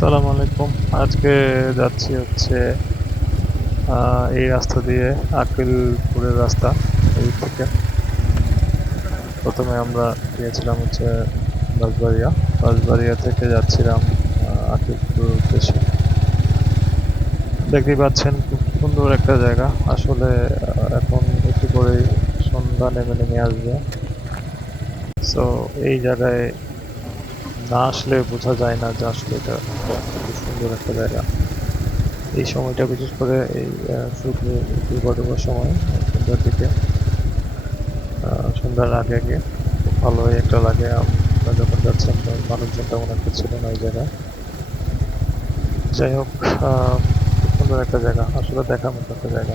সালাম আলাইকুম। আজকে যাচ্ছি হচ্ছে এই রাস্তা দিয়ে আক্কেলপুরের রাস্তা এদিক থেকে। প্রথমে আমরা গিয়েছিলাম হচ্ছে বাঁশবাড়িয়া। বাঁশবাড়িয়া থেকে যাচ্ছিলাম আক্কেলপুরের উদ্দেশ্যে। দেখতেই পাচ্ছেন খুব সুন্দর একটা জায়গা। আসলে এখন একটু পরেই সন্ধ্যা নেমে নেমে আসবে। সো এই জায়গায় না আসলে বোঝা যায় না যে আসলে এটা কত সুন্দর একটা জায়গা। এই সময়টা বিশেষ করে এই সূর্য ডুবা ডুবার সময় সন্ধ্যার দিকে সন্ধ্যার আগে আগে খুব ভালোই একটা লাগে। আমরা যখন যাচ্ছিলাম তখন মানুষজন তেমন একটা ছিল না এই জায়গায়। যাই হোক, খুব সুন্দর একটা জায়গা, আসলে দেখার মতো একটা জায়গা।